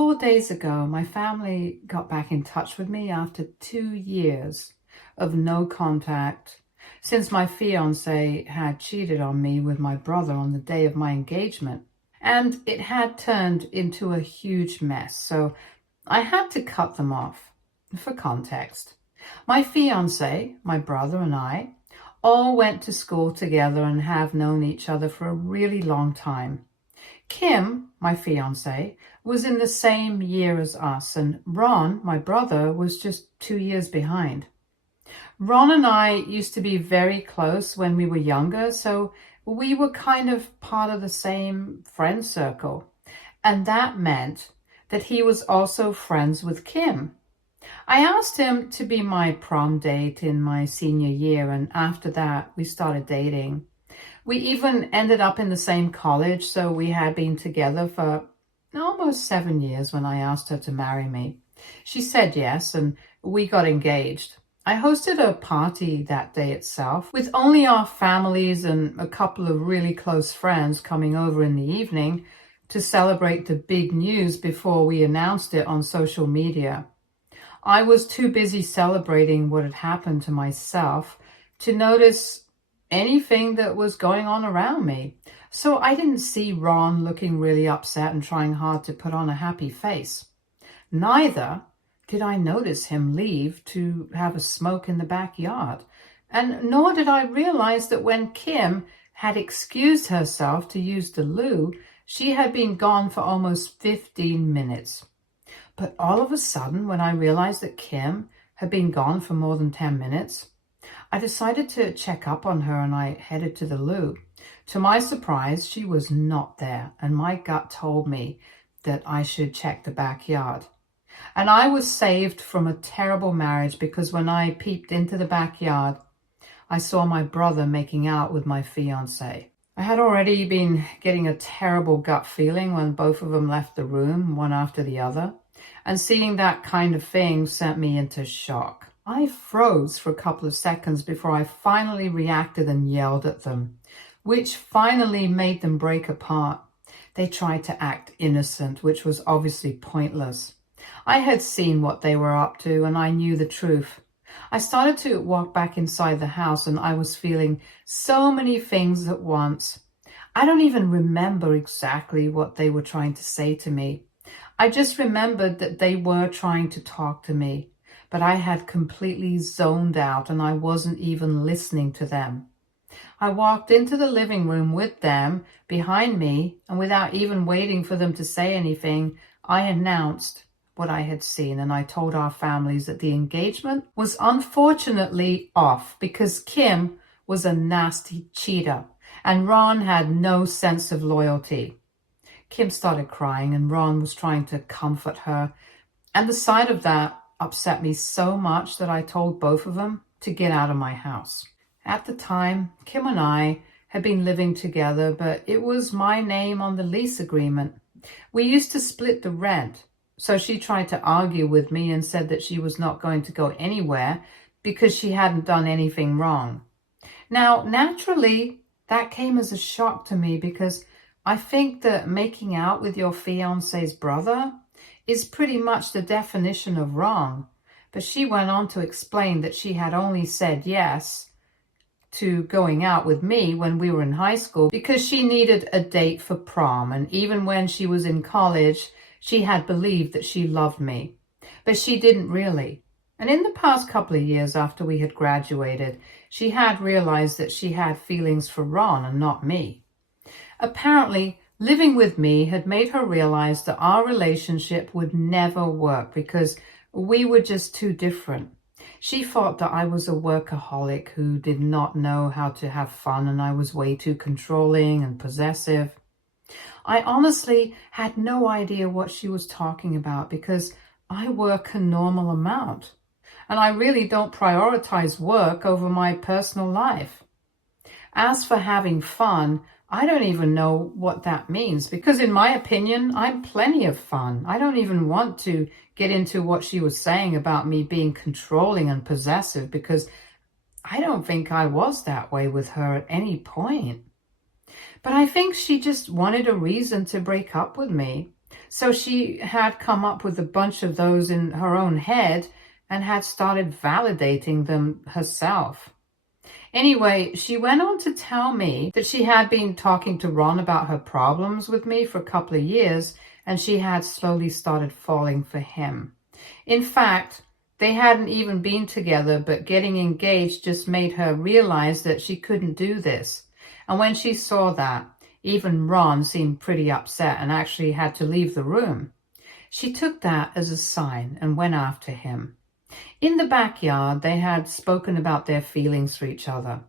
4 days ago, my family got back in touch with me after 2 years of no contact since my fiance had cheated on me with my brother on the day of my engagement. And it had turned into a huge mess, so I had to cut them off. For context, my fiance, my brother, and I all went to school together and have known each other for a really long time. Kim, my fiance, was in the same year as us, and Ron, my brother, was just 2 years behind. Ron and I used to be very close when we were younger, so we were kind of part of the same friend circle, and that meant that he was also friends with Kim. I asked him to be my prom date in my senior year, and after that, we started dating. We even ended up in the same college, so we had been together for almost 7 years when I asked her to marry me. She said yes, and we got engaged. I hosted a party that day itself, with only our families and a couple of really close friends coming over in the evening to celebrate the big news before we announced it on social media. I was too busy celebrating what had happened to myself to notice anything that was going on around me. So I didn't see Ron looking really upset and trying hard to put on a happy face. Neither did I notice him leave to have a smoke in the backyard. And nor did I realize that when Kim had excused herself to use the loo, she had been gone for almost 15 minutes. But all of a sudden, when I realized that Kim had been gone for more than 10 minutes, I decided to check up on her and I headed to the loo. To my surprise, she was not there, and my gut told me that I should check the backyard. And I was saved from a terrible marriage because when I peeped into the backyard, I saw my brother making out with my fiance. I had already been getting a terrible gut feeling when both of them left the room, one after the other, and seeing that kind of thing sent me into shock. I froze for a couple of seconds before I finally reacted and yelled at them, which finally made them break apart. They tried to act innocent, which was obviously pointless. I had seen what they were up to and I knew the truth. I started to walk back inside the house and I was feeling so many things at once. I don't even remember exactly what they were trying to say to me. I just remembered that they were trying to talk to me, but I had completely zoned out and I wasn't even listening to them. I walked into the living room with them behind me, and without even waiting for them to say anything, I announced what I had seen, and I told our families that the engagement was unfortunately off because Kim was a nasty cheater and Ron had no sense of loyalty. Kim started crying and Ron was trying to comfort her, and the sight of that upset me so much that I told both of them to get out of my house. At the time, Kim and I had been living together, but it was my name on the lease agreement. We used to split the rent, so she tried to argue with me and said that she was not going to go anywhere because she hadn't done anything wrong. Now, naturally, that came as a shock to me because I think that making out with your fiance's brother is pretty much the definition of wrong. But she went on to explain that she had only said yes to going out with me when we were in high school because she needed a date for prom. And even when she was in college, she had believed that she loved me. But she didn't really. And in the past couple of years after we had graduated, she had realized that she had feelings for Ron and not me. Apparently, living with me had made her realize that our relationship would never work because we were just too different. She thought that I was a workaholic who did not know how to have fun and I was way too controlling and possessive. I honestly had no idea what she was talking about because I work a normal amount and I really don't prioritize work over my personal life. As for having fun, I don't even know what that means because in my opinion, I'm plenty of fun. I don't even want to get into what she was saying about me being controlling and possessive because I don't think I was that way with her at any point. But I think she just wanted a reason to break up with me. So she had come up with a bunch of those in her own head and had started validating them herself. Anyway, she went on to tell me that she had been talking to Ron about her problems with me for a couple of years, and she had slowly started falling for him. In fact, they hadn't even been together, but getting engaged just made her realize that she couldn't do this. And when she saw that, even Ron seemed pretty upset and actually had to leave the room. She took that as a sign and went after him. In the backyard, they had spoken about their feelings for each other.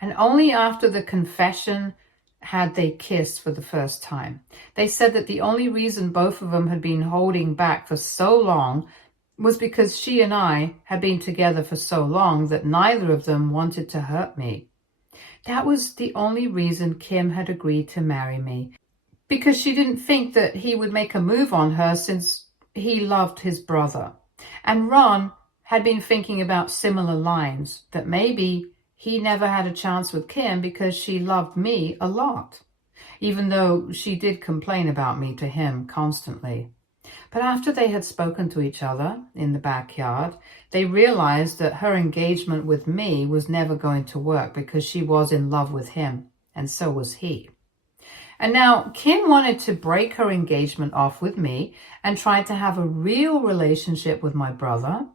And only after the confession had they kissed for the first time. They said that the only reason both of them had been holding back for so long was because she and I had been together for so long that neither of them wanted to hurt me. That was the only reason Kim had agreed to marry me, because she didn't think that he would make a move on her since he loved his brother. And Ron had been thinking about similar lines, that maybe he never had a chance with Kim because she loved me a lot, even though she did complain about me to him constantly. But after they had spoken to each other in the backyard, they realized that her engagement with me was never going to work because she was in love with him, and so was he. And now Kim wanted to break her engagement off with me and tried to have a real relationship with my brother.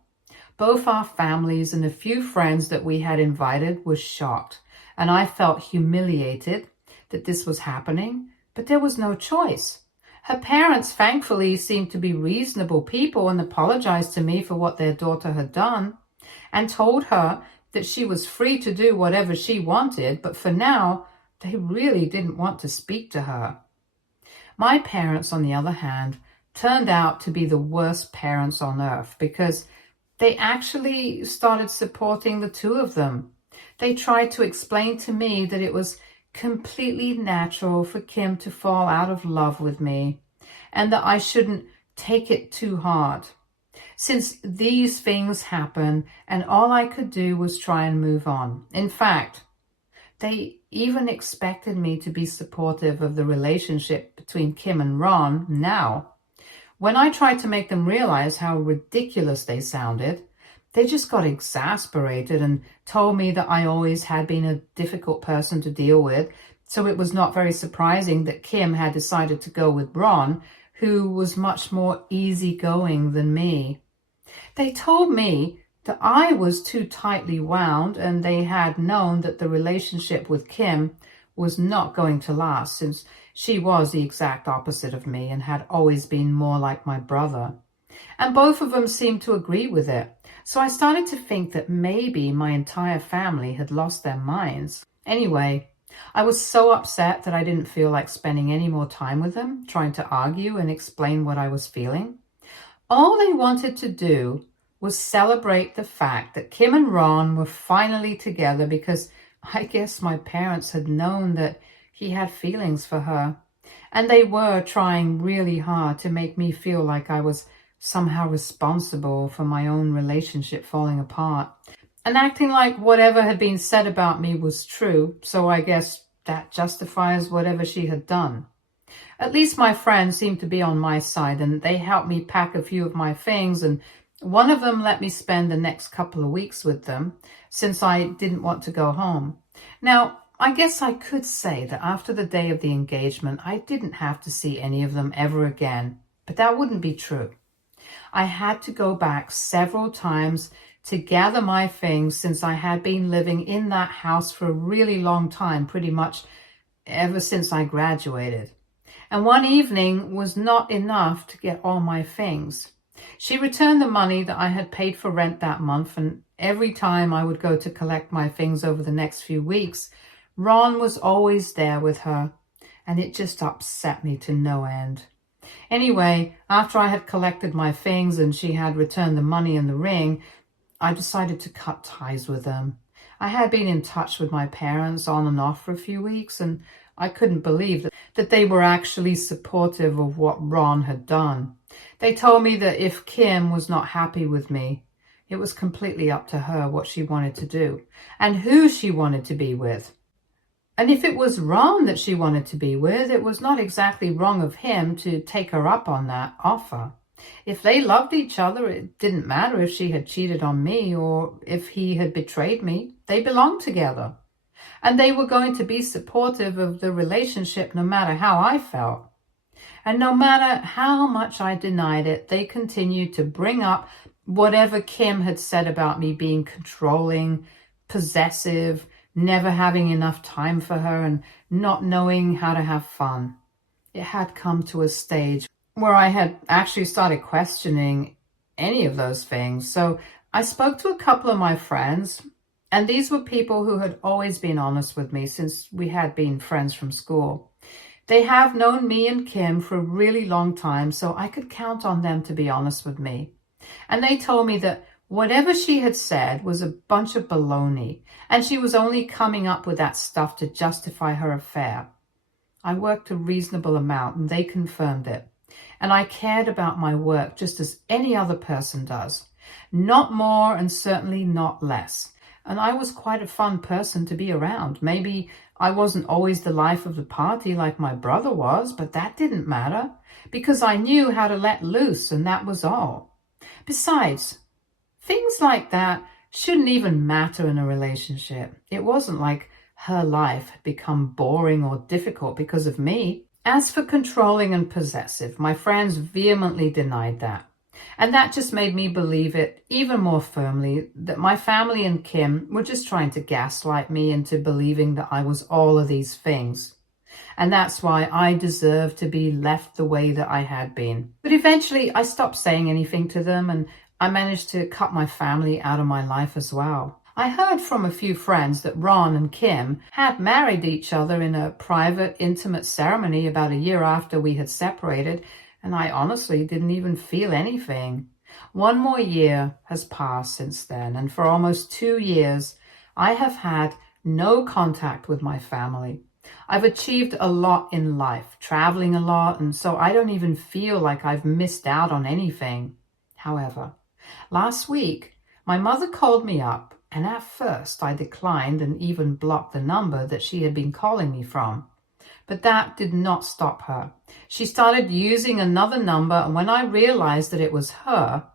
Both our families and a few friends that we had invited were shocked, and I felt humiliated that this was happening, but there was no choice. Her parents, thankfully, seemed to be reasonable people and apologized to me for what their daughter had done and told her that she was free to do whatever she wanted, but for now, they really didn't want to speak to her. My parents, on the other hand, turned out to be the worst parents on earth because they actually started supporting the two of them. They tried to explain to me that it was completely natural for Kim to fall out of love with me and that I shouldn't take it too hard, since these things happen and all I could do was try and move on. In fact, they even expected me to be supportive of the relationship between Kim and Ron now. When I tried to make them realize how ridiculous they sounded, they just got exasperated and told me that I always had been a difficult person to deal with, so it was not very surprising that Kim had decided to go with Ron, who was much more easygoing than me. They told me that I was too tightly wound, and they had known that the relationship with Kim was not going to last, since she was the exact opposite of me and had always been more like my brother. And both of them seemed to agree with it. So I started to think that maybe my entire family had lost their minds. Anyway, I was so upset that I didn't feel like spending any more time with them, trying to argue and explain what I was feeling. All they wanted to do was celebrate the fact that Kim and Ron were finally together, because I guess my parents had known that he had feelings for her. And they were trying really hard to make me feel like I was somehow responsible for my own relationship falling apart, and acting like whatever had been said about me was true, so I guess that justifies whatever she had done. At least my friends seemed to be on my side, and they helped me pack a few of my things, and one of them let me spend the next couple of weeks with them, since I didn't want to go home. Now, I guess I could say that after the day of the engagement, I didn't have to see any of them ever again, but that wouldn't be true. I had to go back several times to gather my things, since I had been living in that house for a really long time, pretty much ever since I graduated. And one evening was not enough to get all my things. She returned the money that I had paid for rent that month, and every time I would go to collect my things over the next few weeks, Ron was always there with her, and it just upset me to no end. Anyway, after I had collected my things and she had returned the money and the ring, I decided to cut ties with them. I had been in touch with my parents on and off for a few weeks, and I couldn't believe that they were actually supportive of what Ron had done. They told me that if Kim was not happy with me, it was completely up to her what she wanted to do and who she wanted to be with. And if it was Ron that she wanted to be with, it was not exactly wrong of him to take her up on that offer. If they loved each other, it didn't matter if she had cheated on me or if he had betrayed me. They belonged together. And they were going to be supportive of the relationship no matter how I felt. And no matter how much I denied it, they continued to bring up whatever Kim had said about me being controlling, possessive, never having enough time for her, and not knowing how to have fun. It had come to a stage where I had actually started questioning any of those things. So I spoke to a couple of my friends, and these were people who had always been honest with me since we had been friends from school. They have known me and Kim for a really long time, so I could count on them to be honest with me. And they told me that whatever she had said was a bunch of baloney, and she was only coming up with that stuff to justify her affair. I worked a reasonable amount, and they confirmed it. And I cared about my work just as any other person does. Not more and certainly not less. And I was quite a fun person to be around. Maybe I wasn't always the life of the party like my brother was, but that didn't matter because I knew how to let loose, and that was all. Besides, things like that shouldn't even matter in a relationship. It wasn't like her life had become boring or difficult because of me. As for controlling and possessive, my friends vehemently denied that. And that just made me believe it even more firmly that my family and Kim were just trying to gaslight me into believing that I was all of these things. And that's why I deserved to be left the way that I had been. But eventually I stopped saying anything to them, and I managed to cut my family out of my life as well. I heard from a few friends that Ron and Kim had married each other in a private, intimate ceremony about a year after we had separated, and I honestly didn't even feel anything. One more year has passed since then, and for almost 2 years, I have had no contact with my family. I've achieved a lot in life, traveling a lot, and so I don't even feel like I've missed out on anything. However, last week, my mother called me up, and at first I declined and even blocked the number that she had been calling me from. But that did not stop her. She started using another number, and when I realized that it was her,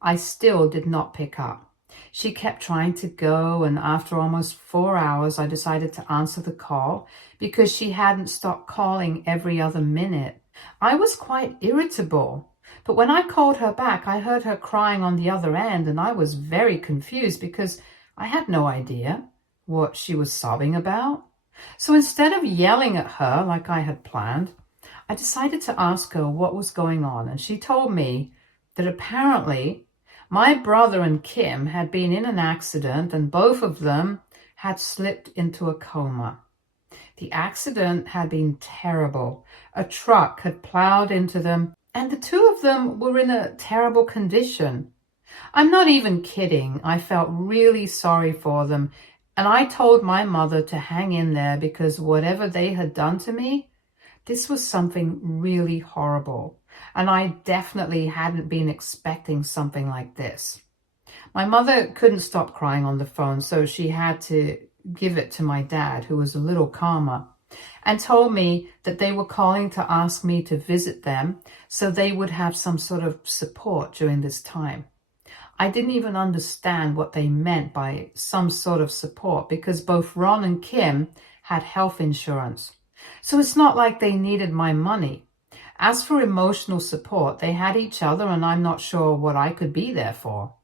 I still did not pick up. She kept trying to go, and after almost 4 hours, I decided to answer the call because she hadn't stopped calling every other minute. I was quite irritable, but when I called her back, I heard her crying on the other end, and I was very confused because I had no idea what she was sobbing about. So instead of yelling at her like I had planned, I decided to ask her what was going on, and she told me that apparently my brother and Kim had been in an accident and both of them had slipped into a coma. The accident had been terrible. A truck had plowed into them, and the two of them were in a terrible condition. I'm not even kidding. I felt really sorry for them, and I told my mother to hang in there because whatever they had done to me, this was something really horrible, and I definitely hadn't been expecting something like this. My mother couldn't stop crying on the phone, so she had to give it to my dad, who was a little calmer, and told me that they were calling to ask me to visit them so they would have some sort of support during this time. I didn't even understand what they meant by some sort of support because both Ron and Kim had health insurance. So it's not like they needed my money. As for emotional support, they had each other, and I'm not sure what I could be there for.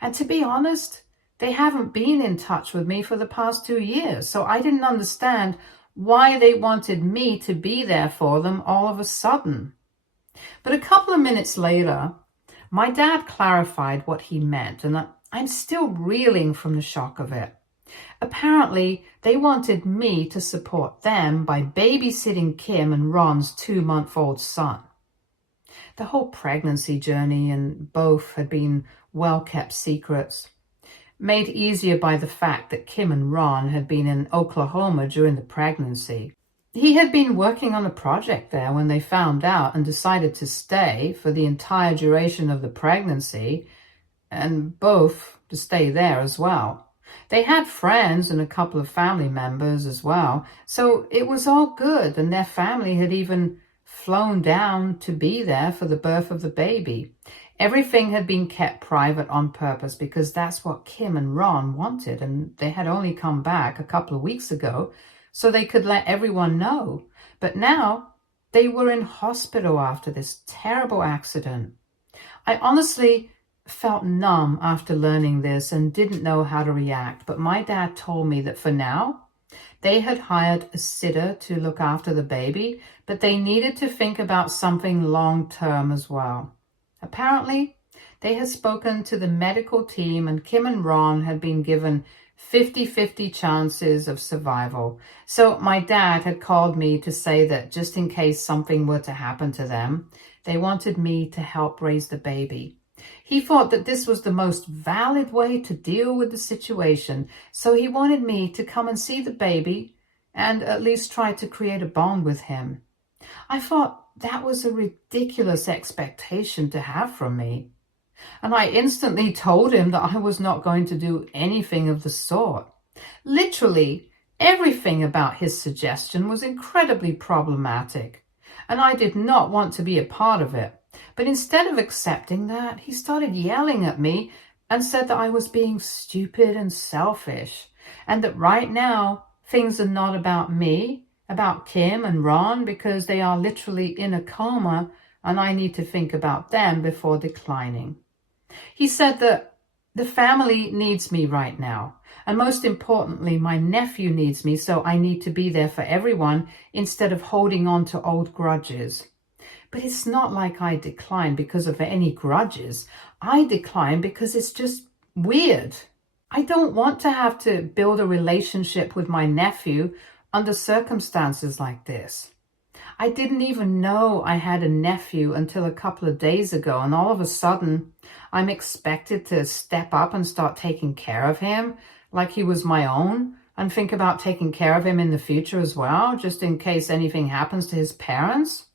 And to be honest, they haven't been in touch with me for the past 2 years, so I didn't understand why they wanted me to be there for them all of a sudden. But a couple of minutes later, my dad clarified what he meant, and I'm still reeling from the shock of it. Apparently, they wanted me to support them by babysitting Kim and Ron's 2-month-old son. The whole pregnancy journey and both had been well-kept secrets, made easier by the fact that Kim and Ron had been in Oklahoma during the pregnancy. He had been working on a project there when they found out and decided to stay for the entire duration of the pregnancy, and both to stay there as well. They had friends and a couple of family members as well, so it was all good, and their family had even flown down to be there for the birth of the baby. Everything had been kept private on purpose because that's what Kim and Ron wanted, and they had only come back a couple of weeks ago so they could let everyone know. But now they were in hospital after this terrible accident. I honestly felt numb after learning this and didn't know how to react, but my dad told me that for now, they had hired a sitter to look after the baby, but they needed to think about something long-term as well. Apparently, they had spoken to the medical team and Kim and Ron had been given 50-50 chances of survival. So my dad had called me to say that just in case something were to happen to them, they wanted me to help raise the baby. He thought that this was the most valid way to deal with the situation, so he wanted me to come and see the baby and at least try to create a bond with him. I thought that was a ridiculous expectation to have from me. And I instantly told him that I was not going to do anything of the sort. Literally, everything about his suggestion was incredibly problematic, and I did not want to be a part of it. But instead of accepting that, he started yelling at me and said that I was being stupid and selfish, and that right now things are not about me, about Kim and Ron, because they are literally in a coma and I need to think about them before declining. He said that the family needs me right now, and most importantly, my nephew needs me, so I need to be there for everyone instead of holding on to old grudges. But it's not like I decline because of any grudges. I decline because it's just weird. I don't want to have to build a relationship with my nephew under circumstances like this. I didn't even know I had a nephew until a couple of days ago, and all of a sudden I'm expected to step up and start taking care of him like he was my own, and think about taking care of him in the future as well, just in case anything happens to his parents.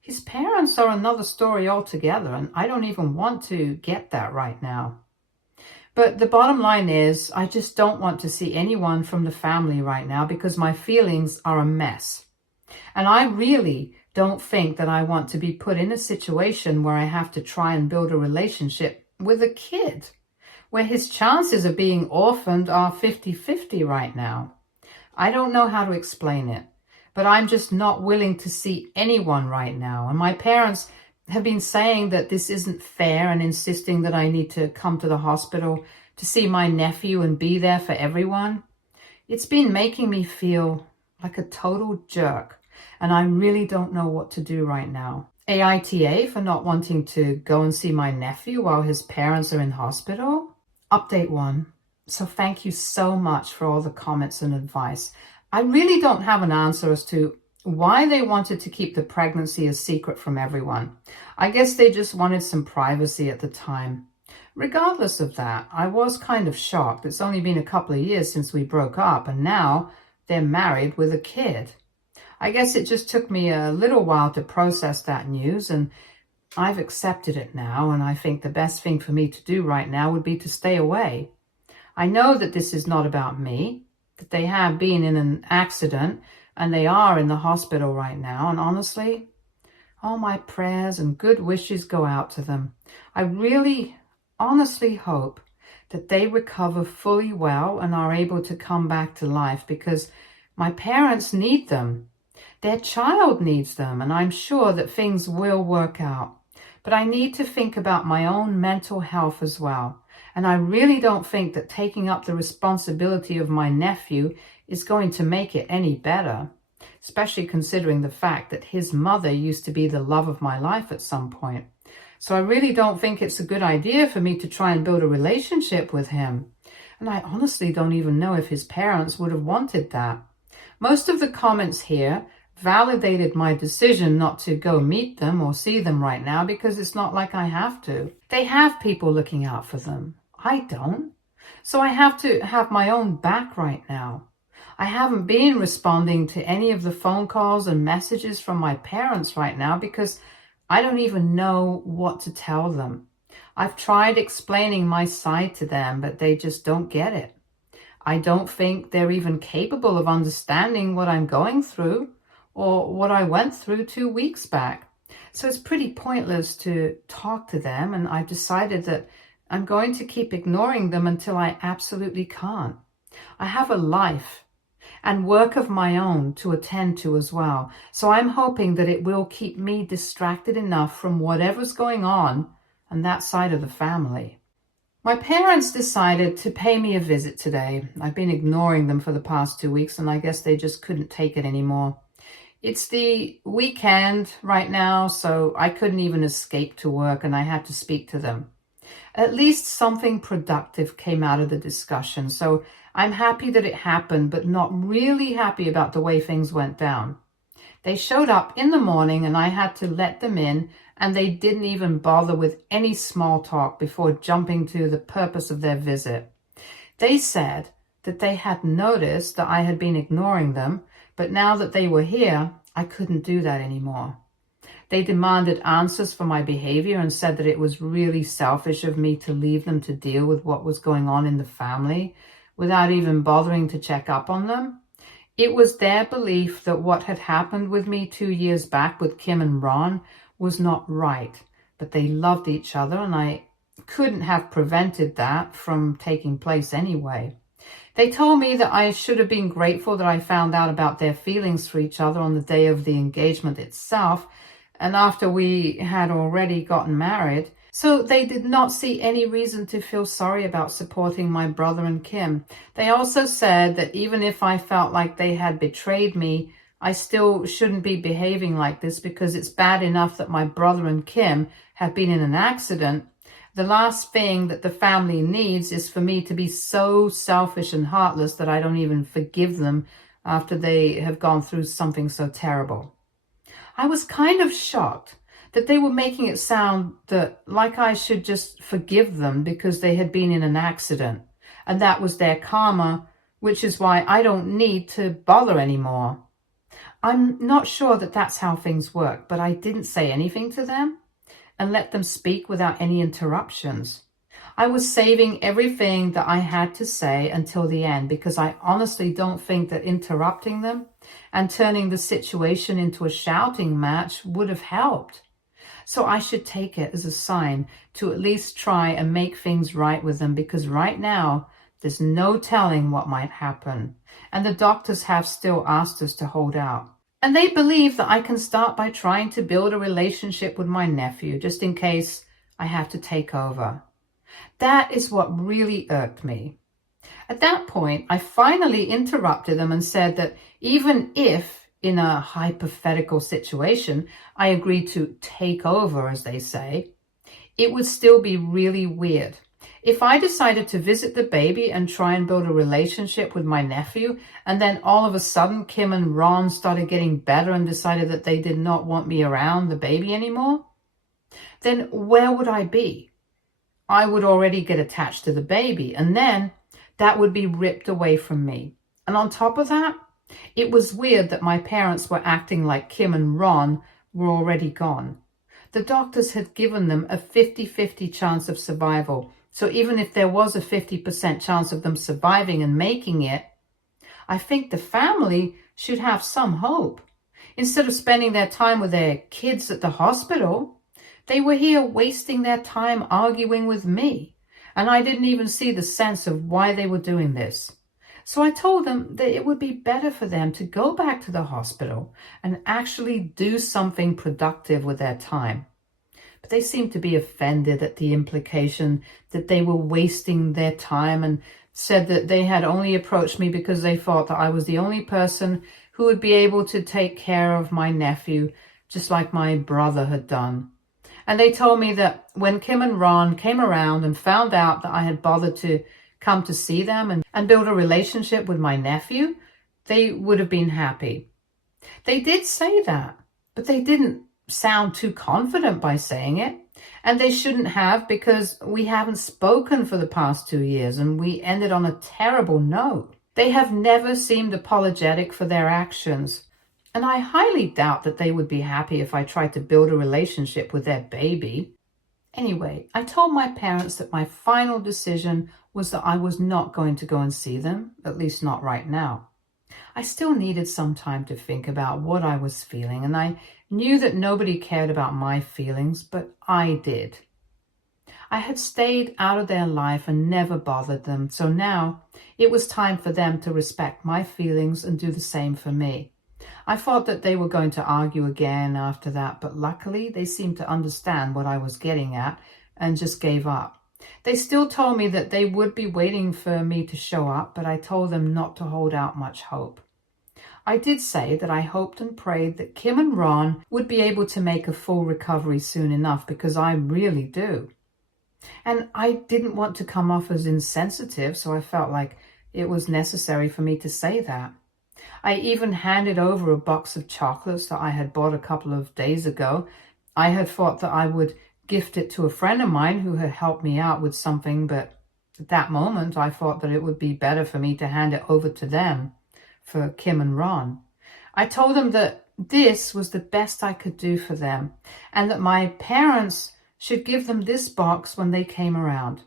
His parents are another story altogether, and I don't even want to get that right now. But the bottom line is, I just don't want to see anyone from the family right now because my feelings are a mess. And I really don't think that I want to be put in a situation where I have to try and build a relationship with a kid, where his chances of being orphaned are 50-50 right now. I don't know how to explain it, but I'm just not willing to see anyone right now. And my parents have been saying that this isn't fair and insisting that I need to come to the hospital to see my nephew and be there for everyone. It's been making me feel like a total jerk, and I really don't know what to do right now. AITA for not wanting to go and see my nephew while his parents are in hospital. Update 1. So thank you so much for all the comments and advice. I really don't have an answer as to why they wanted to keep the pregnancy a secret from everyone. I guess they just wanted some privacy at the time. Regardless of that, I was kind of shocked. It's only been a couple of years since we broke up, and now they're married with a kid. I guess it just took me a little while to process that news, and I've accepted it now, and I think the best thing for me to do right now would be to stay away. I know that this is not about me, that they have been in an accident, and they are in the hospital right now, and honestly, all my prayers and good wishes go out to them. I really, honestly hope that they recover fully well and are able to come back to life, because my parents need them. Their child needs them, and I'm sure that things will work out. But I need to think about my own mental health as well. And I really don't think that taking up the responsibility of my nephew is going to make it any better, especially considering the fact that his mother used to be the love of my life at some point. So I really don't think it's a good idea for me to try and build a relationship with him. And I honestly don't even know if his parents would have wanted that. Most of the comments here validated my decision not to go meet them or see them right now, because it's not like I have to. They have people looking out for them. I don't. So I have to have my own back right now. I haven't been responding to any of the phone calls and messages from my parents right now because I don't even know what to tell them. I've tried explaining my side to them, but they just don't get it. I don't think they're even capable of understanding what I'm going through or what I went through 2 weeks back. So it's pretty pointless to talk to them, and I've decided that I'm going to keep ignoring them until I absolutely can't. I have a life and work of my own to attend to as well. So I'm hoping that it will keep me distracted enough from whatever's going on that side of the family. My parents decided to pay me a visit today. I've been ignoring them for the past 2 weeks, and I guess they just couldn't take it anymore. It's the weekend right now, so I couldn't even escape to work, and I had to speak to them. At least something productive came out of the discussion, so I'm happy that it happened, but not really happy about the way things went down. They showed up in the morning, and I had to let them in, and they didn't even bother with any small talk before jumping to the purpose of their visit. They said that they had noticed that I had been ignoring them, but now that they were here, I couldn't do that anymore. They demanded answers for my behavior and said that it was really selfish of me to leave them to deal with what was going on in the family without even bothering to check up on them. It was their belief that what had happened with me 2 years back with Kim and Ron was not right, but they loved each other, and I couldn't have prevented that from taking place anyway. They told me that I should have been grateful that I found out about their feelings for each other on the day of the engagement itself, and after we had already gotten married. So they did not see any reason to feel sorry about supporting my brother and Kim. They also said that even if I felt like they had betrayed me, I still shouldn't be behaving like this because it's bad enough that my brother and Kim have been in an accident. The last thing that the family needs is for me to be so selfish and heartless that I don't even forgive them after they have gone through something so terrible. I was kind of shocked that they were making it sound that like I should just forgive them because they had been in an accident, and that was their karma, which is why I don't need to bother anymore. I'm not sure that that's how things work, but I didn't say anything to them and let them speak without any interruptions. I was saving everything that I had to say until the end because I honestly don't think that interrupting them and turning the situation into a shouting match would have helped. So I should take it as a sign to at least try and make things right with them, because right now there's no telling what might happen. And the doctors have still asked us to hold out. And they believe that I can start by trying to build a relationship with my nephew, just in case I have to take over. That is what really irked me. At that point, I finally interrupted them and said that even if, in a hypothetical situation, I agreed to take over, as they say, it would still be really weird. If I decided to visit the baby and try and build a relationship with my nephew, and then all of a sudden Kim and Ron started getting better and decided that they did not want me around the baby anymore, then where would I be? I would already get attached to the baby, and then that would be ripped away from me. And on top of that, it was weird that my parents were acting like Kim and Ron were already gone. The doctors had given them a 50-50 chance of survival. So even if there was a 50% chance of them surviving and making it, I think the family should have some hope. Instead of spending their time with their kids at the hospital, they were here wasting their time arguing with me. And I didn't even see the sense of why they were doing this. So I told them that it would be better for them to go back to the hospital and actually do something productive with their time. But they seemed to be offended at the implication that they were wasting their time, and said that they had only approached me because they thought that I was the only person who would be able to take care of my nephew, just like my brother had done. And they told me that when Kim and Ron came around and found out that I had bothered to come to see them and build a relationship with my nephew, they would have been happy. They did say that, but they didn't sound too confident by saying it. And they shouldn't have, because we haven't spoken for the past 2 years and we ended on a terrible note. They have never seemed apologetic for their actions. And I highly doubt that they would be happy if I tried to build a relationship with their baby. Anyway, I told my parents that my final decision was that I was not going to go and see them, at least not right now. I still needed some time to think about what I was feeling, and I knew that nobody cared about my feelings, but I did. I had stayed out of their life and never bothered them, so now it was time for them to respect my feelings and do the same for me. I thought that they were going to argue again after that, but luckily they seemed to understand what I was getting at and just gave up. They still told me that they would be waiting for me to show up, but I told them not to hold out much hope. I did say that I hoped and prayed that Kim and Ron would be able to make a full recovery soon enough, because I really do. And I didn't want to come off as insensitive, so I felt like it was necessary for me to say that. I even handed over a box of chocolates that I had bought a couple of days ago. I had thought that I would gift it to a friend of mine who had helped me out with something, but at that moment I thought that it would be better for me to hand it over to them, for Kim and Ron. I told them that this was the best I could do for them, and that my parents should give them this box when they came around.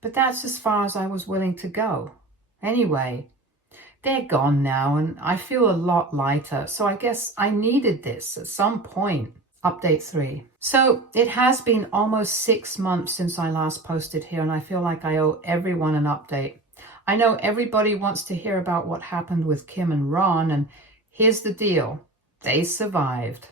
But that's as far as I was willing to go. Anyway, they're gone now, and I feel a lot lighter, so I guess I needed this at some point. Update 3. So it has been almost 6 months since I last posted here, and I feel like I owe everyone an update. I know everybody wants to hear about what happened with Kim and Ron, and here's the deal. They survived.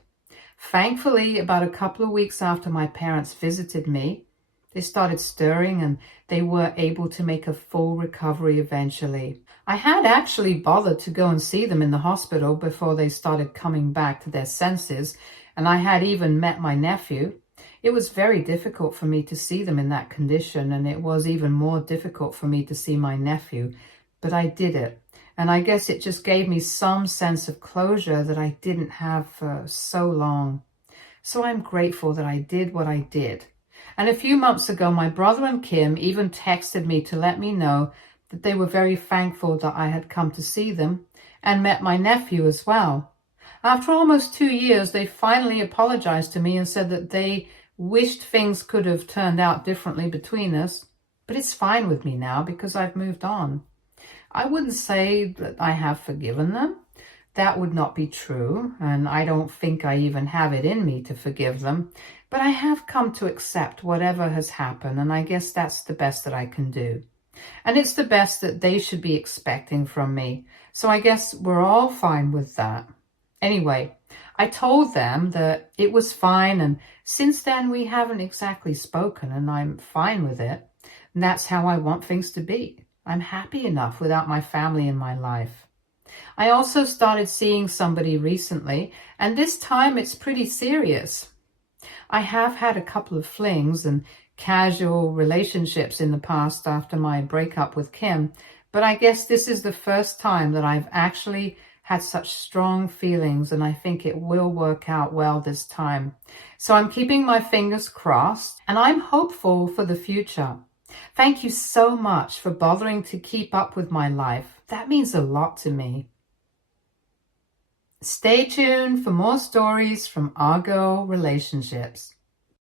Thankfully, about a couple of weeks after my parents visited me, they started stirring and they were able to make a full recovery eventually. I had actually bothered to go and see them in the hospital before they started coming back to their senses, and I had even met my nephew. It was very difficult for me to see them in that condition, and it was even more difficult for me to see my nephew, but I did it. And I guess it just gave me some sense of closure that I didn't have for so long. So I'm grateful that I did what I did. And a few months ago, my brother and Kim even texted me to let me know that they were very thankful that I had come to see them and met my nephew as well. After almost 2 years, they finally apologized to me and said that they wished things could have turned out differently between us, but it's fine with me now because I've moved on. I wouldn't say that I have forgiven them. That would not be true, and I don't think I even have it in me to forgive them, but I have come to accept whatever has happened, and I guess that's the best that I can do. And it's the best that they should be expecting from me, so I guess we're all fine with that. Anyway, I told them that it was fine, and since then we haven't exactly spoken, and I'm fine with it. And that's how I want things to be. I'm happy enough without my family in my life. I also started seeing somebody recently, and this time it's pretty serious. I have had a couple of flings and casual relationships in the past after my breakup with Kim, but I guess this is the first time that I've actually had such strong feelings, and I think it will work out well this time. So I'm keeping my fingers crossed, and I'm hopeful for the future. Thank you so much for bothering to keep up with my life. That means a lot to me. Stay tuned for more stories from our girl relationships.